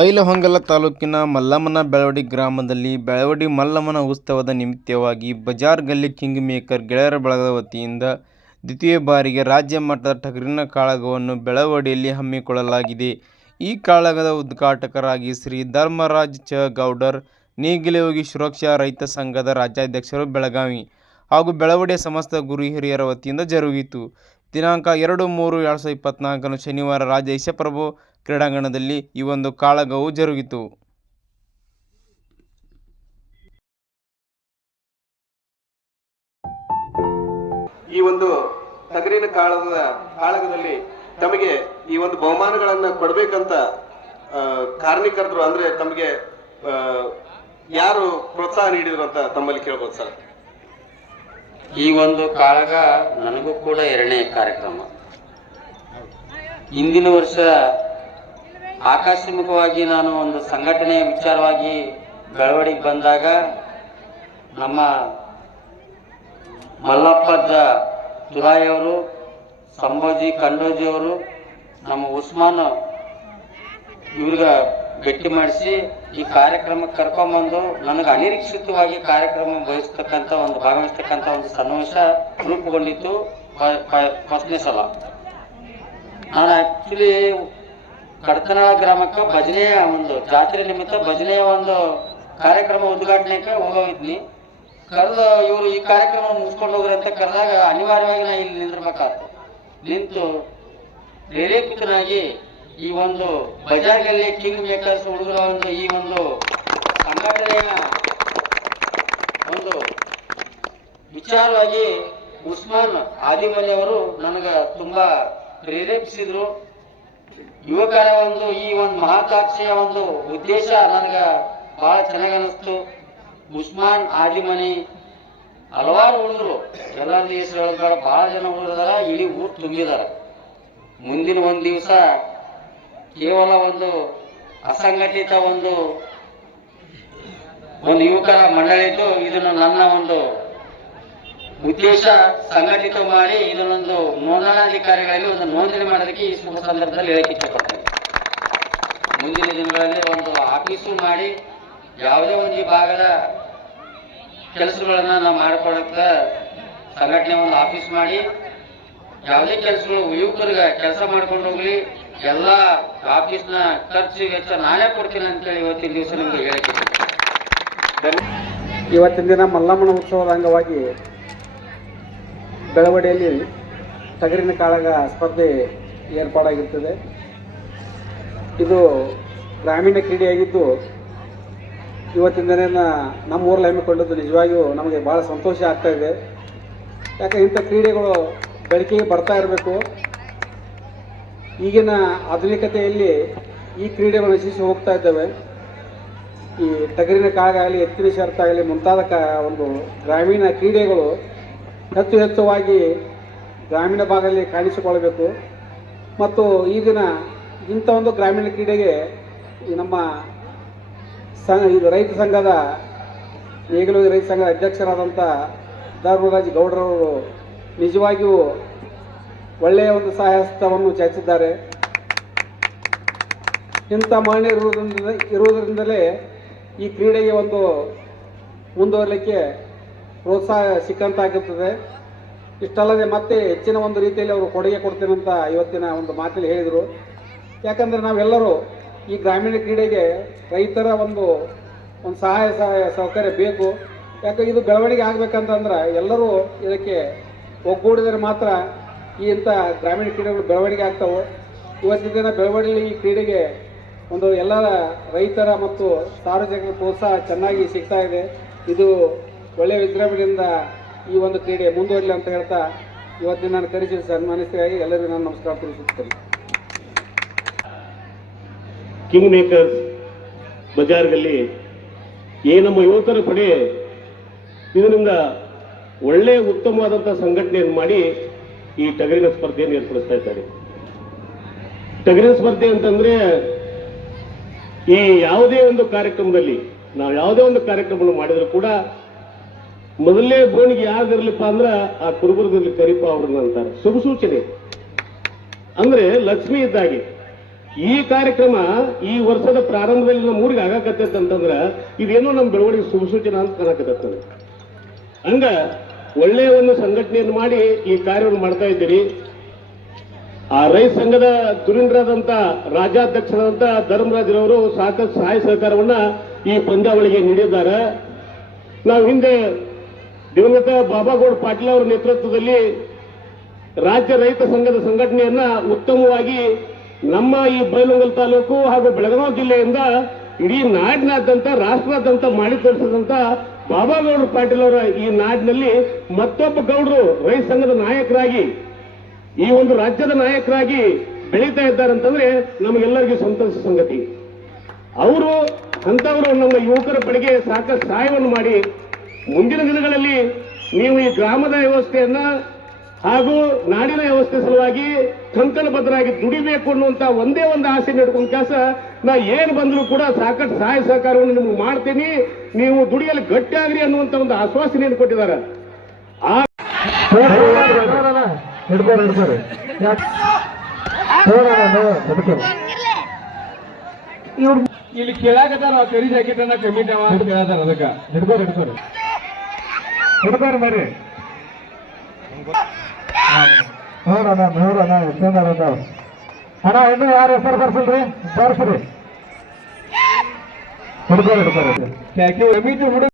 ಬೈಲಹೊಂಗಲ ತಾಲೂಕಿನ ಮಲ್ಲಮ್ಮನ ಬೆಳವಡಿ ಗ್ರಾಮದಲ್ಲಿ ಬೆಳವಡಿ ಮಲ್ಲಮ್ಮನ ಉತ್ಸವದ ನಿಮಿತ್ತವಾಗಿ ಬಜಾರ್ ಗಲ್ಲಿ ಕಿಂಗ್ ಮೇಕರ್ ಗೆಳೆಯರ ಬಳಗದ ವತಿಯಿಂದ ದ್ವಿತೀಯ ಬಾರಿಗೆ ರಾಜ್ಯ ಮಟ್ಟದ ಟಗರಿನ ಕಾಳಗವನ್ನು ಬೆಳವಡಿಯಲ್ಲಿ ಹಮ್ಮಿಕೊಳ್ಳಲಾಗಿದೆ. ಈ ಕಾಳಗದ ಉದ್ಘಾಟಕರಾಗಿ ಶ್ರೀ ಧರ್ಮರಾಜ್ ಚ ಗೌಡರ್ ನೇಗಿಲುಯೋಗಿ ಸುರಕ್ಷಾ ರೈತ ಸಂಘದ ರಾಜ್ಯಾಧ್ಯಕ್ಷರು ಬೆಳಗಾವಿ ಹಾಗೂ ಬೆಳವಡಿಯ ಸಮಸ್ತ ಗುರು ಹಿರಿಯರ ವತಿಯಿಂದ ಜರುಗಿತು. ದಿನಾಂಕ ಎರಡು ಮೂರು ಎರಡು ಸಾವಿರದ ಇಪ್ಪತ್ತ್ನಾಲ್ಕನ್ನು ಶನಿವಾರ ರಾಜ್ಯ ಯಶಪ್ರಭು ಕ್ರೀಡಾಂಗಣದಲ್ಲಿ ಈ ಒಂದು ಕಾಳಗವು ಜರುಗಿತು. ಈ ಒಂದು ಟಗರಿನ ಕಾಳದ ಕಾಳಗದಲ್ಲಿ ತಮಗೆ ಈ ಒಂದು ಬಹುಮಾನಗಳನ್ನ ಕೊಡ್ಬೇಕಂತ ಆ, ಕಾರಣೀಕರ್ತರು ಅಂದ್ರೆ ತಮಗೆ ಯಾರು ಪ್ರೋತ್ಸಾಹ ನೀಡಿದ್ರು ಅಂತ ತಮ್ಮಲ್ಲಿ ಕೇಳ್ಬೋದು ಸರ್? ಈ ಒಂದು ಕಾಳಗ ನನಗೂ ಕೂಡ ಎರಡನೇ ಕಾರ್ಯಕ್ರಮ. ಇಂದಿನ ವರ್ಷ ಆಕಸ್ಮಿಕವಾಗಿ ನಾನು ಒಂದು ಸಂಘಟನೆಯ ವಿಚಾರವಾಗಿ ಬೆಳವಣಿಗೆ ಬಂದಾಗ ನಮ್ಮ ಮಲ್ಲಪ್ಪದ ತುರಾಯಿಯವರು ಸಂಭೋಜಿ ಕಂಡೋಜಿಯವರು ನಮ್ಮ ಉಸ್ಮಾನ್ ಇವ್ರಿಗ ಭೇಟಿ ಮಾಡಿಸಿ ಈ ಕಾರ್ಯಕ್ರಮಕ್ಕೆ ಕರ್ಕೊಂಬಂದು ನನಗೆ ಅನಿರೀಕ್ಷಿತವಾಗಿ ಕಾರ್ಯಕ್ರಮ ಬಯಸ್ತಕ್ಕಂಥ ಒಂದು ಭಾಗವಹಿಸ್ತಕ್ಕಂಥ ಒಂದು ಸನ್ನಿವೇಶ ರೂಪುಗೊಂಡಿತ್ತು ಫಸ್ಟ್ನೇ ಸಲ. ನಾನು ಆ್ಯಕ್ಚುಲಿ ಕಡತನಾಳ ಗ್ರಾಮಕ್ಕೆ ಭಜನೆಯ ಒಂದು, ಜಾತ್ರೆ ನಿಮಿತ್ತ ಭಜನೆಯ ಒಂದು ಕಾರ್ಯಕ್ರಮ ಉದ್ಘಾಟನೆಗೆ ಹೋಗಿದ್ನಿ ಕರೆದು ಇವರು ಈ ಕಾರ್ಯಕ್ರಮ ಮುಗಿಸ್ಕೊಂಡು ಹೋಗ್ರಿ ಅಂತ ಕರೆದಾಗ ಅನಿವಾರ್ಯವಾಗಿ ನಾ ಇಲ್ಲಿ ನಿಂದಿರ್ಬೇಕಾಯ್ತು ನಿಂತು ಪ್ರೇರೇಪಿತನಾಗಿ ಈ ಒಂದು ಬಜಾರ್ಗಲ್ಲಿ ಕಿಂಗ್ ಮೇಕರ್ಸ್ ಹುಡುಗರ ಒಂದು ಈ ಒಂದು ಸಂಘಟನೆಯ ಒಂದು ವಿಚಾರವಾಗಿ ಉಸ್ಮಾನ್ ಆದಿಮನಿ ಅವರು ನನಗೆ ತುಂಬಾ ಪ್ರೇರೇಪಿಸಿದ್ರು. ಯುವಕರ ಒಂದು ಈ ಒಂದು ಮಹತ್ವಾಕಾಂಕ್ಷೆಯ ಒಂದು ಉದ್ದೇಶ ನನಗೆ ಬಹಳ ಚೆನ್ನಾಗಿ ಅನಿಸ್ತು. ಉಸ್ಮಾನ್ ಆದಿಮನಿ ಹಲವಾರು ಹುಡುಗರು ಎಲ್ಲ ದೇಶಗಳ ಬಹಳ ಜನ ಹುಡುಗರ ಇಡೀ ಊರು ತುಂಬಿದಾರ. ಮುಂದಿನ ಒಂದು ದಿವಸ ಕೇವಲ ಒಂದು ಅಸಂಘಟಿತ ಒಂದು ಒಂದು ಯುವಕರ ಮಂಡಳಿದ್ದು ಇದನ್ನು ನನ್ನ ಒಂದು ಉದ್ದೇಶ ಸಂಘಟಿತ ಮಾಡಿ ಇದನ್ನೊಂದು ನೋಂದಣಾಧಿಕಾರಿಗಳಲ್ಲಿ ಒಂದು ನೋಂದಣಿ ಮಾಡೋದಕ್ಕೆ ಈ ಶುಭ ಸಂದರ್ಭದಲ್ಲಿ ಹೇಳಕ್ಕೆ ಇಷ್ಟಪಡ್ತೇನೆ. ಮುಂದಿನ ದಿನಗಳಲ್ಲಿ ಒಂದು ಆಫೀಸು ಮಾಡಿ ಯಾವುದೇ ಒಂದು ಈ ಭಾಗದ ಕೆಲಸಗಳನ್ನ ನಾವು ಮಾಡಿಕೊಡಕ್ಕೆ ಸಂಘಟನೆ ಒಂದು ಆಫೀಸ್ ಮಾಡಿ ಯಾವುದೇ ಕೆಲಸಗಳು ಯುವಕರಿಗೆ ಕೆಲಸ ಮಾಡ್ಕೊಂಡು ಹೋಗ್ಲಿ, ಎಲ್ಲ ಆಫೀಸ್ನ ಖರ್ಚು ವೆಚ್ಚ ನಾನೇ ಕೊಡ್ತೀನಿ ಅಂತೇಳಿ ಇವತ್ತಿನ ದಿವಸ ನಿಮ್ಗೆ ಹೇಳಿಕೆ ಇವತ್ತಿನ ದಿನ ಮಲ್ಲಮ್ಮನ ಉತ್ಸವದ ಅಂಗವಾಗಿ ಬೆಳವಡಿಯಲ್ಲಿ ತಗರಿನ ಕಾಳಗ ಸ್ಪರ್ಧೆ ಏರ್ಪಾಡಾಗಿರ್ತದೆ. ಇದು ಗ್ರಾಮೀಣ ಕ್ರೀಡೆಯಾಗಿದ್ದು ಇವತ್ತಿನ ದಿನ ನಮ್ಮ ಊರಲ್ಲಿ ಹಮ್ಮಿಕೊಂಡದ್ದು ನಿಜವಾಗಿಯೂ ನಮಗೆ ಭಾಳ ಸಂತೋಷ ಆಗ್ತಾ ಇದೆ. ಯಾಕೆ ಇಂಥ ಕ್ರೀಡೆಗಳು ಬೆಳಕಿಗೆ ಬರ್ತಾ ಇರಬೇಕು. ಈಗಿನ ಆಧುನಿಕತೆಯಲ್ಲಿ ಈ ಕ್ರೀಡೆಗಳು ನಶಿಸಿ ಹೋಗ್ತಾ ಇದ್ದಾವೆ. ಈ ಟಗರಿನ ಕಾಳಗ ಆಗಲಿ ಎತ್ತಿನ ಶರ್ತ್ ಆಗಲಿ ಮುಂತಾದ ಕ ಒಂದು ಗ್ರಾಮೀಣ ಕ್ರೀಡೆಗಳು ಹೆಚ್ಚು ಹೆಚ್ಚುವಾಗಿ ಗ್ರಾಮೀಣ ಭಾಗದಲ್ಲಿ ಕಾಣಿಸಿಕೊಳ್ಳಬೇಕು. ಮತ್ತು ಈ ದಿನ ಇಂಥ ಒಂದು ಗ್ರಾಮೀಣ ಕ್ರೀಡೆಗೆ ನಮ್ಮ ಸಂಘ, ಇದು ರೈತ ಸಂಘದ, ಈಗಲೂ ರೈತ ಸಂಘದ ಅಧ್ಯಕ್ಷರಾದಂಥ ಧರ್ಮರಾಜ್ ಗೌಡರವರು ನಿಜವಾಗಿಯೂ ಒಳ್ಳೆಯ ಒಂದು ಸಹಾಯಹಸ್ತವನ್ನು ಚಾಚಿದ್ದಾರೆ. ಇಂಥ ಮಹಿಳೆ ಇರುವುದರಿಂದ, ಇರುವುದರಿಂದಲೇ ಈ ಕ್ರೀಡೆಗೆ ಒಂದು ಮುಂದುವರಲಿಕ್ಕೆ ಪ್ರೋತ್ಸಾಹ ಸಿಕ್ಕಂತಾಗಿರ್ತದೆ. ಇಷ್ಟಲ್ಲದೆ ಮತ್ತೆ ಹೆಚ್ಚಿನ ಒಂದು ರೀತಿಯಲ್ಲಿ ಅವರು ಕೊಡುಗೆ ಕೊಡ್ತೇನೆ ಅಂತ ಇವತ್ತಿನ ಒಂದು ಮಾತಲ್ಲಿ ಹೇಳಿದರು. ಯಾಕಂದರೆ ನಾವೆಲ್ಲರೂ ಈ ಗ್ರಾಮೀಣ ಕ್ರೀಡೆಗೆ ರೈತರ ಒಂದು ಒಂದು ಸಹಾಯ ಸಹಾಯ ಸೌಕರ್ಯ ಬೇಕು. ಯಾಕೆ ಇದು ಬೆಳವಣಿಗೆ ಆಗಬೇಕಂತಂದ್ರೆ ಎಲ್ಲರೂ ಇದಕ್ಕೆ ಒಗ್ಗೂಡಿದರೆ ಮಾತ್ರ ಈ ಇಂಥ ಗ್ರಾಮೀಣ ಕ್ರೀಡೆಗಳು ಬೆಳವಣಿಗೆ ಆಗ್ತವೆ. ಇವತ್ತಿನ ದಿನ ಬೆಳವಣಿಗೆ ಈ ಕ್ರೀಡೆಗೆ ಒಂದು ಎಲ್ಲರ ರೈತರ ಮತ್ತು ಸಾರ್ವಜನಿಕರ ಪ್ರೋತ್ಸಾಹ ಚೆನ್ನಾಗಿ ಸಿಗ್ತಾ ಇದೆ. ಇದು ಒಳ್ಳೆಯ ವಿಜೃಂಭಣೆಯಿಂದ ಈ ಒಂದು ಕ್ರೀಡೆ ಮುಂದುವರಲಿ ಅಂತ ಹೇಳ್ತಾ ಇವತ್ತಿನ ನಾನು ಕರೆಸಿ ಸನ್ಮಾನಿಸಿದಾಗಿ ಎಲ್ಲರಿಗೂ ನಾನು ನಮಸ್ಕಾರ ತಿಳಿಸುತ್ತೇನೆ. ಕಿಂಗ್ ಮೇಕರ್ಸ್ ಬಜಾರ್ನಲ್ಲಿ ಏ ನಮ್ಮ ಯುವಕರ ಪಡೆ ಇದರಿಂದ ಒಳ್ಳೆಯ ಉತ್ತಮವಾದಂಥ ಸಂಘಟನೆಯನ್ನು ಮಾಡಿ ಈ ಟಗರಿನ ಸ್ಪರ್ಧೆಯನ್ನು ಏರ್ಪಡಿಸ್ತಾ ಇದ್ದಾರೆ. ಟಗರಿನ ಸ್ಪರ್ಧೆ ಅಂತಂದ್ರೆ ಈ ಯಾವುದೇ ಒಂದು ಕಾರ್ಯಕ್ರಮದಲ್ಲಿ, ನಾವು ಯಾವುದೇ ಒಂದು ಕಾರ್ಯಕ್ರಮ ಮಾಡಿದರೂ ಕೂಡ ಮೊದಲನೇ ಬೋಣಿಗೆ ಯಾರ್ದಿರ್ಲಿಪ್ಪ ಅಂದ್ರ ಆ ಕುರುಬುರದಲ್ಲಿ ಕರಿಪ ಅವ್ರನ್ನ ಅಂತಾರೆ. ಶುಭ ಸೂಚನೆ ಅಂದ್ರೆ ಲಕ್ಷ್ಮಿ ಇದ್ದಾಗೆ. ಈ ಕಾರ್ಯಕ್ರಮ ಈ ವರ್ಷದ ಪ್ರಾರಂಭದಲ್ಲಿ ನಮ್ಮ ಊರಿಗೆ ಆಗಾಕತ್ತೈತೆ ಅಂತಂದ್ರ ಇದೇನೋ ನಮ್ಮ ಬೆಳವಣಿಗೆ ಶುಭ ಸೂಚನೆ ಅಂತ ಕಾಣಕತ್ತೈತೆ ನನಗೆ. ಹಂಗ ಒಳ್ಳೆಯ ಒಂದು ಸಂಘಟನೆಯನ್ನು ಮಾಡಿ ಈ ಕಾರ್ಯವನ್ನು ಮಾಡ್ತಾ ಇದ್ದೀರಿ. ಆ ರೈತ ಸಂಘದ ಧುರೀಣರಾದಂತ ರಾಜ್ಯಾಧ್ಯಕ್ಷರಾದಂತ ಧರ್ಮರಾಜರವರು ಸಾಕಷ್ಟು ಸಹಾಯ ಸಹಕಾರವನ್ನ ಈ ಪಂದ್ಯಾವಳಿಗೆ ನೀಡಿದ್ದಾರೆ. ನಾವು ಹಿಂದೆ ದಿವಂಗತ ಬಾಬಾಗೌಡ ಪಾಟೀಲ್ ಅವರ ನೇತೃತ್ವದಲ್ಲಿ ರಾಜ್ಯ ರೈತ ಸಂಘದ ಸಂಘಟನೆಯನ್ನ ಉತ್ತಮವಾಗಿ ನಮ್ಮ ಈ ಬೈಲಂಗಲ್ ತಾಲೂಕು ಹಾಗೂ ಬೆಳಗಾವಿ ಜಿಲ್ಲೆಯಿಂದ ಇಡೀ ನಾಡಿನಾದ್ಯಂತ ರಾಷ್ಟ್ರಾದ್ಯಂತ ಮಾಡಿ ತೋರಿಸಿದಂತ ಬಾಬಾಗೌಡ ಪಾಟೀಲ್ ಅವರ ಈ ನಾಡಿನಲ್ಲಿ ಮತ್ತೊಬ್ಬ ಗೌಡರು ರೈತ ಸಂಘದ ನಾಯಕರಾಗಿ, ಈ ಒಂದು ರಾಜ್ಯದ ನಾಯಕರಾಗಿ ಬೆಳೀತಾ ಇದ್ದಾರೆ ಅಂತಂದ್ರೆ ನಮಗೆಲ್ಲರಿಗೂ ಸಂತೋಷ ಸಂಗತಿ. ಅವರು ಅಂತವರು ನಮ್ಮ ಯುವಕರ ಪಡೆಗೆ ಸಾಕಷ್ಟು ಸಹಾಯವನ್ನು ಮಾಡಿ ಮುಂದಿನ ದಿನಗಳಲ್ಲಿ ನೀವು ಈ ಗ್ರಾಮದ ವ್ಯವಸ್ಥೆಯನ್ನ ಹಾಗೂ ನಾಡಿನ ವ್ಯವಸ್ಥೆ ಸಲುವಾಗಿ ಕಂಕಣಬದ್ಧರಾಗಿ ದುಡಿಬೇಕು ಅನ್ನುವಂತ ಒಂದೇ ಒಂದು ಆಸೆ ನಡ್ಕೊಂಡ ಕೆಲಸ, ನಾ ಏನು ಬಂದರೂ ಕೂಡ ಸಾಕಷ್ಟು ಸಹಾಯ ಸಹಕಾರವನ್ನು ನಿಮ್ಗೆ ಮಾಡ್ತೀನಿ. ನೀವು ದುಡಿಯಲು ಗಟ್ಟಿಯಾಗ್ರಿ ಅನ್ನುವಂತ ಒಂದು ಆಶ್ವಾಸನೆಯನ್ನು ಕೊಟ್ಟಿದ್ದಾರೆ. ಇಲ್ಲಿ ಕೇಳಾಕತ್ತಾರ ಕರಿ ಜಾಕೆಟ್ ಅನ್ನ ಕಮ್ಮಿ ಅದಕ್ಕೆ. ಹಿಡ್ಕೋರಿ ಹಿಡ್ಕೋರಿ ಹಿಡ್ಕೋರಿ ಬರ್ರಿ ನೋಡೋಣ ನೋಡೋಣ ಎಷ್ಟೊಂದು ಅಣ್ಣ ಇನ್ನೂ ಯಾರು ಹೆಸರು ಬರ್ಸಲ್ರಿ? ಬರ್ಸ್ರಿ. ಹುಡುಗರು ಹುಡುಗರು ಹುಡುಗ